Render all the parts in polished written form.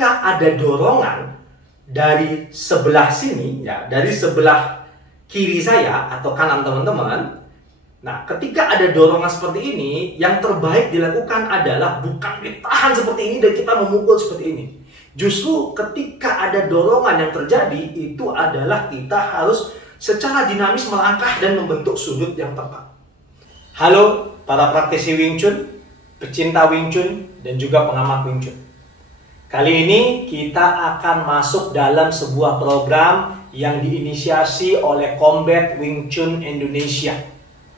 ketika ada dorongan dari sebelah sini, ya, dari sebelah kiri saya atau kanan teman-teman. Nah, ketika ada dorongan seperti ini, yang terbaik dilakukan adalah bukan ditahan seperti ini dan kita memukul seperti ini. Justru ketika ada dorongan yang terjadi, itu adalah kita harus secara dinamis melangkah dan membentuk sudut yang tepat. Halo para praktisi Wing Chun, pecinta Wing Chun, dan juga pengamat Wing Chun. Kali ini kita akan masuk dalam sebuah program yang diinisiasi oleh Combat Wing Chun Indonesia.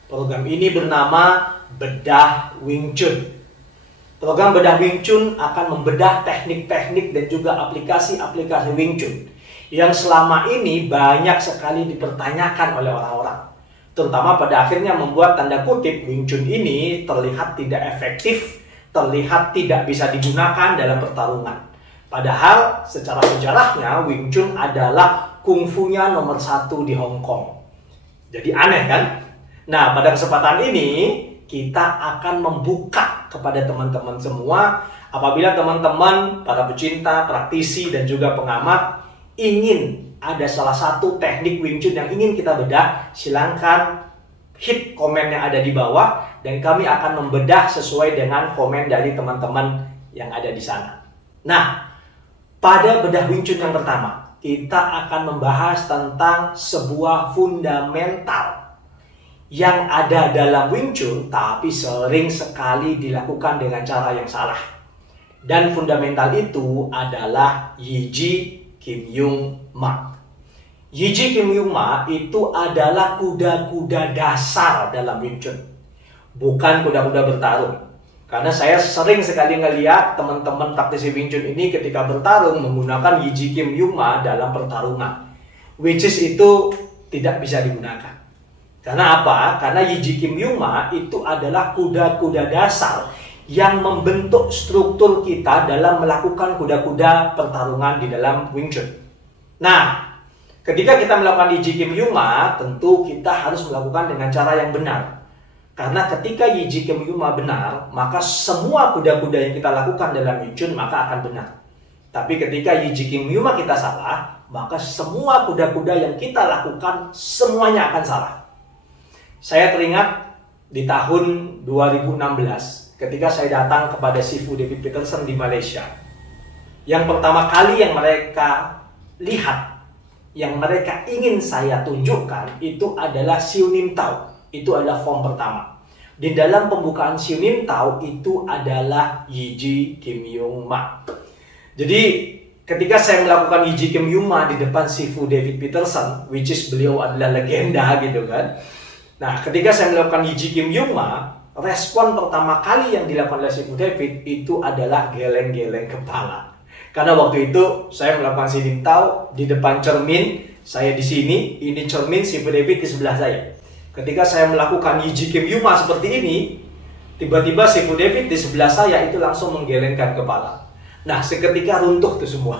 Program ini bernama Bedah Wing Chun. Program Bedah Wing Chun akan membedah teknik-teknik dan juga aplikasi-aplikasi Wing Chun yang selama ini banyak sekali dipertanyakan oleh orang-orang. Terutama pada akhirnya membuat tanda kutip Wing Chun ini terlihat tidak efektif, terlihat tidak bisa digunakan dalam pertarungan. Padahal secara sejarahnya Wing Chun adalah kungfunya nomor 1 di Hong Kong. Jadi aneh kan? Nah, pada kesempatan ini kita akan membuka kepada teman-teman semua. Apabila teman-teman, para pecinta, praktisi, dan juga pengamat ingin ada salah satu teknik Wing Chun yang ingin kita bedah, silahkan hit komen yang ada di bawah dan kami akan membedah sesuai dengan komen dari teman-teman yang ada di sana. Nah, pada bedah Wing Chun yang pertama, kita akan membahas tentang sebuah fundamental yang ada dalam Wing Chun tapi sering sekali dilakukan dengan cara yang salah. Dan fundamental itu adalah Yiji Kim Yung Ma. Yiji Kim Yung Ma itu adalah kuda-kuda dasar dalam Wing Chun, bukan kuda-kuda bertarung. Karena saya sering sekali ngelihat teman-teman praktisi Wing Chun ini ketika bertarung menggunakan Yiji Kim Yung Ma dalam pertarungan, which is itu tidak bisa digunakan. Karena apa? Karena Yiji Kim Yung Ma itu adalah kuda-kuda dasar yang membentuk struktur kita dalam melakukan kuda-kuda pertarungan di dalam Wing Chun. Nah, ketika kita melakukan Yiji Kim Yung Ma, tentu kita harus melakukan dengan cara yang benar. Karena ketika Yiji Kim Yung Ma benar, maka semua kuda-kuda yang kita lakukan dalam Wing Chun maka akan benar. Tapi ketika Yiji Kim Yung Ma kita salah, maka semua kuda-kuda yang kita lakukan semuanya akan salah. Saya teringat di tahun 2016 ketika saya datang kepada Sifu David Peterson di Malaysia. Yang pertama kali yang mereka lihat, yang mereka ingin saya tunjukkan itu adalah Siu Nim Tao. Itu adalah form pertama. Di dalam pembukaan Siu Nim Tao itu adalah Yiji Kim Yung Ma. Jadi ketika saya melakukan Yiji Kim Yung Ma di depan Sifu David Peterson, which is beliau adalah legenda gitu kan. Nah, ketika saya melakukan Yiji Kim Yung Ma, respon pertama kali yang dilakukan oleh Sifu David itu adalah geleng-geleng kepala. Karena waktu itu saya melakukan Siu Nim Tao di depan cermin, saya di sini, ini cermin, Sifu David di sebelah saya. Ketika saya melakukan Yiji Kim Yung Ma seperti ini, tiba-tiba Sifu David di sebelah saya itu langsung menggelengkan kepala. Nah, seketika runtuh tuh semua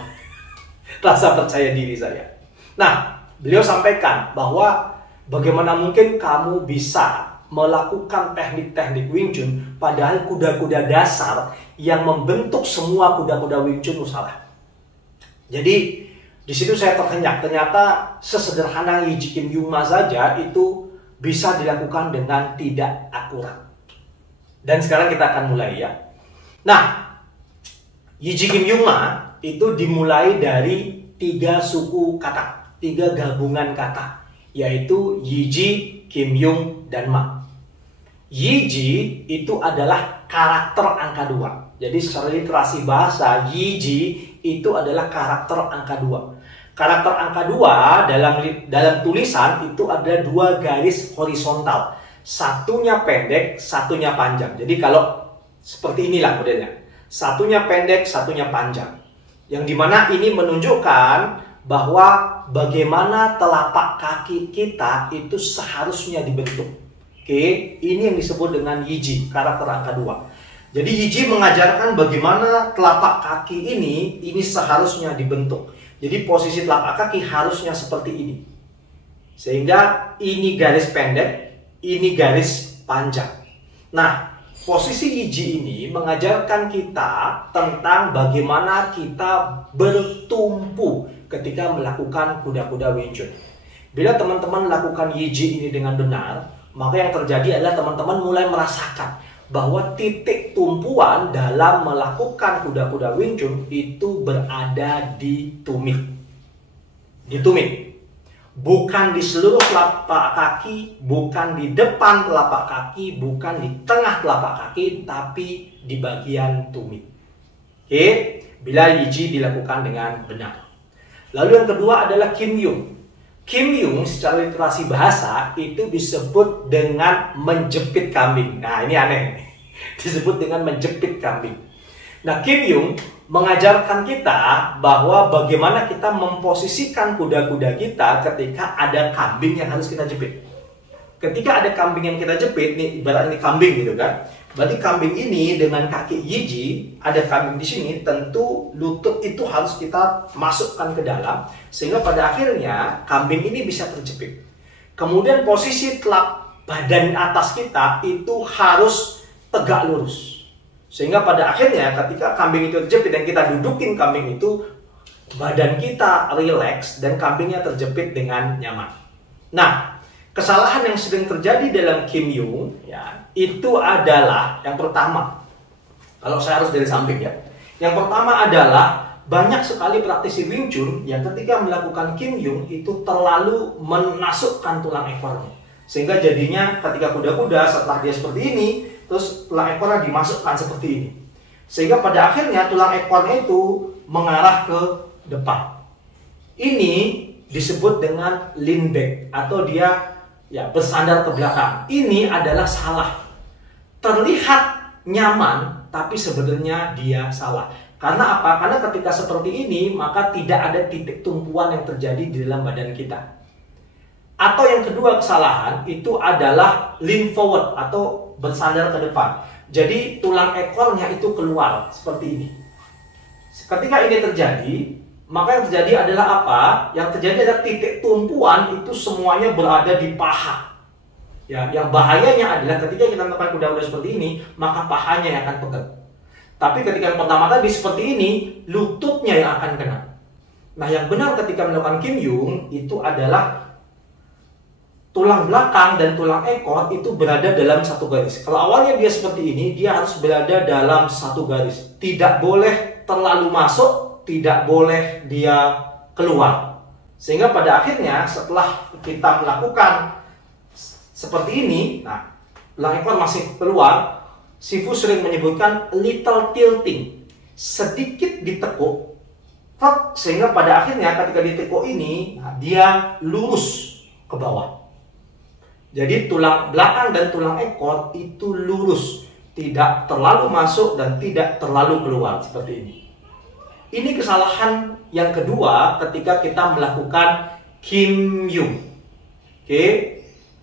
rasa percaya diri saya. Nah, beliau sampaikan bahwa bagaimana mungkin kamu bisa melakukan teknik-teknik Wing Chun padahal kuda-kuda dasar yang membentuk semua kuda-kuda Wing Chun salah. Jadi di situ saya terhenyak, ternyata sesederhana Yiji Kim Yung Ma saja itu bisa dilakukan dengan tidak akurat. Dan sekarang kita akan mulai ya. Nah, Yiji Kim Yung Ma itu dimulai dari 3 suku kata, 3 gabungan kata, yaitu Yiji, Kim Yung, dan Ma. Yiji itu adalah karakter angka 2. Jadi secara literasi bahasa, Yiji itu adalah karakter angka 2. Karakter angka 2 dalam tulisan itu ada 2 garis horizontal. Satunya pendek, satunya panjang. Jadi kalau seperti inilah modelnya. Satunya pendek, satunya panjang. Yang dimana ini menunjukkan bahwa bagaimana telapak kaki kita itu seharusnya dibentuk. Oke, ini yang disebut dengan Yiji, karakter angka 2. Jadi Yiji mengajarkan bagaimana telapak kaki ini seharusnya dibentuk. Jadi posisi telapak kaki harusnya seperti ini. Sehingga ini garis pendek, ini garis panjang. Nah, posisi Yiji ini mengajarkan kita tentang bagaimana kita bertumpu ketika melakukan kuda-kuda Wing Chun. Bila teman-teman melakukan Yiji ini dengan benar, maka yang terjadi adalah teman-teman mulai merasakan bahwa titik tumpuan dalam melakukan kuda-kuda Wing Chun itu berada di tumit. Di tumit. Bukan di seluruh telapak kaki, bukan di depan telapak kaki, bukan di tengah telapak kaki, tapi di bagian tumit. Oke, bila Yiji dilakukan dengan benar. Lalu yang kedua adalah Kim Yung. Kim Yung secara literasi bahasa itu disebut dengan menjepit kambing. Nah, ini aneh. Disebut dengan menjepit kambing. Nah, Kim Yung mengajarkan kita bahwa bagaimana kita memposisikan kuda-kuda kita ketika ada kambing yang harus kita jepit. Ketika ada kambing yang kita jepit, nih ibarat ini kambing gitu kan. Berarti kambing ini dengan kaki Yiji, ada kambing di sini, tentu lutut itu harus kita masukkan ke dalam sehingga pada akhirnya kambing ini bisa terjepit. Kemudian posisi telak badan atas kita itu harus tegak lurus. Sehingga pada akhirnya ketika kambing itu terjepit dan kita dudukin kambing itu, badan kita rileks dan kambingnya terjepit dengan nyaman. Nah, kesalahan yang sering terjadi dalam Kim Yung ya, itu adalah yang pertama. Kalau saya harus dari samping ya. Yang pertama adalah banyak sekali praktisi Wing Chun yang ketika melakukan Kim Yung itu terlalu menasukkan tulang ekornya. Sehingga jadinya ketika kuda-kuda setelah dia seperti ini, terus tulang ekornya dimasukkan seperti ini. Sehingga pada akhirnya tulang ekornya itu mengarah ke depan. Ini disebut dengan lean back atau dia ya bersandar ke belakang. Ini adalah salah. Terlihat nyaman tapi sebenarnya dia salah. Karena apa? Karena ketika seperti ini maka tidak ada titik tumpuan yang terjadi di dalam badan kita. Atau yang kedua kesalahan itu adalah lean forward atau bersandar ke depan. Jadi tulang ekornya itu keluar seperti ini. Ketika ini terjadi, maka yang terjadi adalah apa? Yang terjadi adalah titik tumpuan itu semuanya berada di paha. Ya, yang bahayanya adalah ketika kita melakukan kuda-kuda seperti ini, maka pahanya yang akan pegat. Tapi ketika yang pertama tadi seperti ini, lututnya yang akan kena. Nah, yang benar ketika melakukan Kim Yung itu adalah tulang belakang dan tulang ekor itu berada dalam satu garis. Kalau awalnya dia seperti ini, dia harus berada dalam satu garis. Tidak boleh terlalu masuk, tidak boleh dia keluar. Sehingga pada akhirnya setelah kita melakukan seperti ini, nah, tulang ekor masih keluar, Sifu sering menyebutkan little tilting. Sedikit ditekuk, sehingga pada akhirnya ketika ditekuk ini, nah, dia lurus ke bawah. Jadi tulang belakang dan tulang ekor itu lurus, tidak terlalu masuk dan tidak terlalu keluar seperti ini. Ini kesalahan yang kedua ketika kita melakukan Kim Yung. Oke.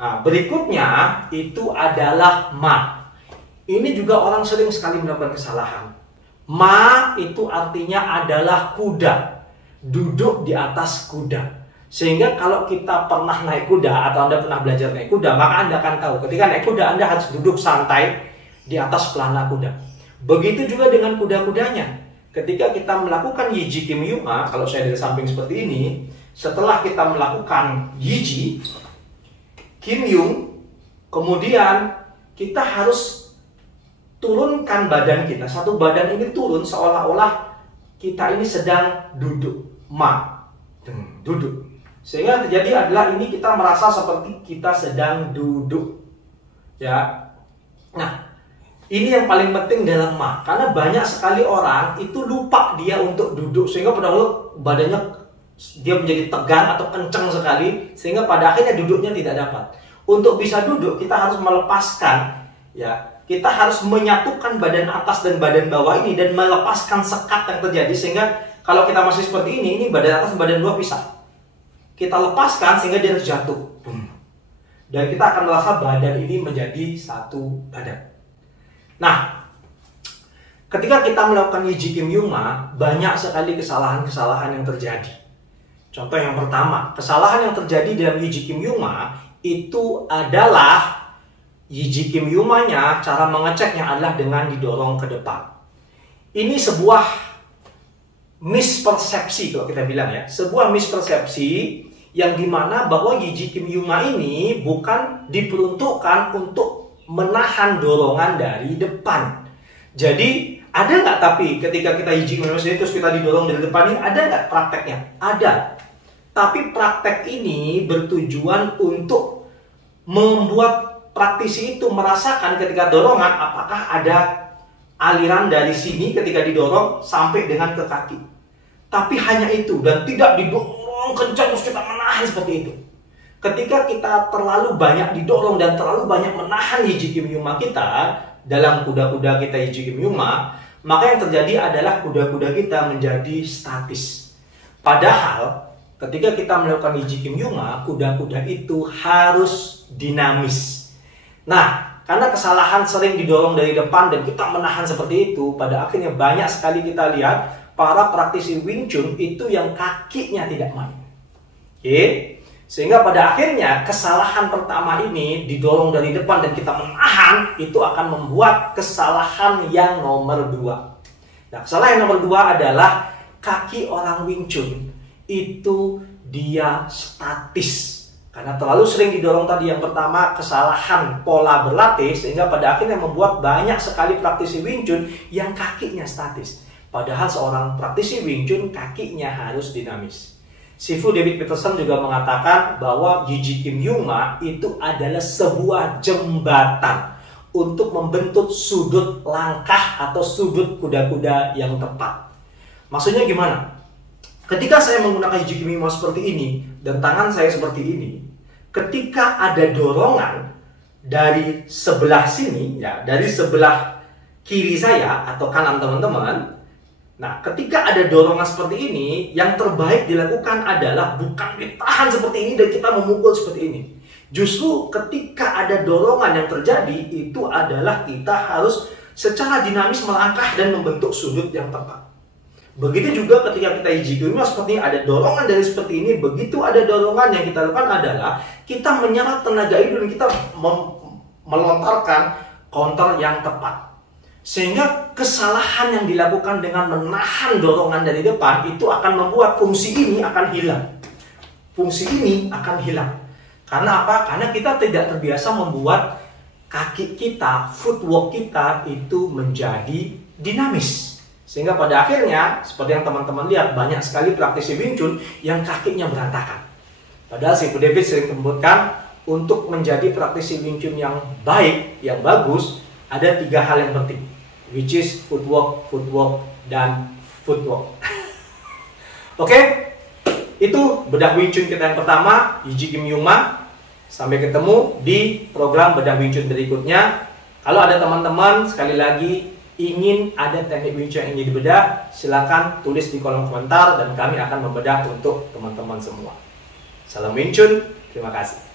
Nah, berikutnya itu adalah Ma. Ini juga orang sering sekali melakukan kesalahan. Ma itu artinya adalah kuda, duduk di atas kuda. Sehingga kalau kita pernah naik kuda atau Anda pernah belajar naik kuda, maka Anda akan tahu ketika naik kuda Anda harus duduk santai di atas pelana kuda. Begitu juga dengan kuda-kudanya. Ketika kita melakukan Yiji Kim Yung, kalau saya dari samping seperti ini, setelah kita melakukan Yiji Kim Yung, kemudian kita harus turunkan badan kita. Satu badan ini turun seolah-olah kita ini sedang duduk. Duduk. Sehingga terjadi adalah ini kita merasa seperti kita sedang duduk. Ya. Nah, ini yang paling penting dalam Ma. Karena banyak sekali orang itu lupa dia untuk duduk. Sehingga pada waktu badannya dia menjadi tegang atau kencang sekali. Sehingga pada akhirnya duduknya tidak dapat. Untuk bisa duduk kita harus melepaskan. Ya, kita harus menyatukan badan atas dan badan bawah ini. Dan melepaskan sekat yang terjadi. Sehingga kalau kita masih seperti ini badan atas dan badan bawah pisah. Kita lepaskan sehingga dia harus jatuh. Dan kita akan merasa badan ini menjadi satu badan. Nah, ketika kita melakukan Yiji Kim Yung, banyak sekali kesalahan-kesalahan yang terjadi. Contoh yang pertama, kesalahan yang terjadi dalam Yiji Kim Yung itu adalah Yiji Kim Yuma-nya, cara mengeceknya adalah dengan didorong ke depan. Ini sebuah mispersepsi kalau kita bilang ya. Sebuah mispersepsi yang dimana bahwa Yiji Kim Yuma ini bukan diperuntukkan untuk menahan dorongan dari depan. Jadi ada nggak tapi ketika kita Yiji Kim Yuma terus kita didorong dari depan ini, ada nggak prakteknya? Ada. Tapi praktek ini bertujuan untuk membuat praktisi itu merasakan ketika dorongan apakah ada aliran dari sini ketika didorong sampai dengan ke kaki. Tapi hanya itu dan tidak didorong kencang terus kita menahan seperti itu. Ketika kita terlalu banyak didorong dan terlalu banyak menahan Yiji Kim Yuma kita dalam kuda-kuda kita Yiji Kim Yuma, maka yang terjadi adalah kuda-kuda kita menjadi statis. Padahal ketika kita melakukan Yiji Kim Yuma, kuda-kuda itu harus dinamis. Nah, karena kesalahan sering didorong dari depan dan kita menahan seperti itu, pada akhirnya banyak sekali kita lihat para praktisi Wing Chun itu yang kakinya tidak main. Oke? Sehingga pada akhirnya kesalahan pertama ini didorong dari depan dan kita menahan, itu akan membuat kesalahan yang nomor 2. Nah, kesalahan yang nomor 2 adalah kaki orang Wing Chun itu dia statis. Karena terlalu sering didorong tadi yang pertama, kesalahan pola berlatih, sehingga pada akhirnya membuat banyak sekali praktisi Wing Chun yang kakinya statis. Padahal seorang praktisi Wing Chun kakinya harus dinamis. Sifu David Peterson juga mengatakan bahwa Yiji Kim Yuma itu adalah sebuah jembatan untuk membentuk sudut langkah atau sudut kuda-kuda yang tepat. Maksudnya gimana? Ketika saya menggunakan Yiji Kim Yuma seperti ini dan tangan saya seperti ini, ketika ada dorongan dari sebelah sini, ya, dari sebelah kiri saya atau kanan teman-teman, nah ketika ada dorongan seperti ini, yang terbaik dilakukan adalah bukan ditahan seperti ini dan kita memukul seperti ini. Justru ketika ada dorongan yang terjadi, itu adalah kita harus secara dinamis melangkah dan membentuk sudut yang tepat. Begitu juga ketika kita Yiji Kim Yuma seperti ini, ada dorongan dari seperti ini. Begitu ada dorongan, yang kita lakukan adalah kita menyerap tenaga itu dan kita melontarkan counter yang tepat. Sehingga kesalahan yang dilakukan dengan menahan dorongan dari depan itu akan membuat fungsi ini akan hilang. Fungsi ini akan hilang. Karena apa? Karena kita tidak terbiasa membuat kaki kita, footwork kita itu menjadi dinamis. Sehingga pada akhirnya, seperti yang teman-teman lihat, banyak sekali praktisi Wing Chun yang kakinya berantakan. Padahal Sifu David sering menyebutkan, untuk menjadi praktisi Wing Chun yang baik, yang bagus, ada 3 hal yang penting. Which is footwork, footwork, dan footwork. Oke, itu bedah Wing Chun kita yang pertama, Yiji Kim Yuma. Sampai ketemu di program bedah Wing Chun berikutnya. Kalau ada teman-teman, sekali lagi, ingin ada teknik Wing Chun yang ingin dibedah, silakan tulis di kolom komentar dan kami akan membedah untuk teman-teman semua. Salam Wing Chun, terima kasih.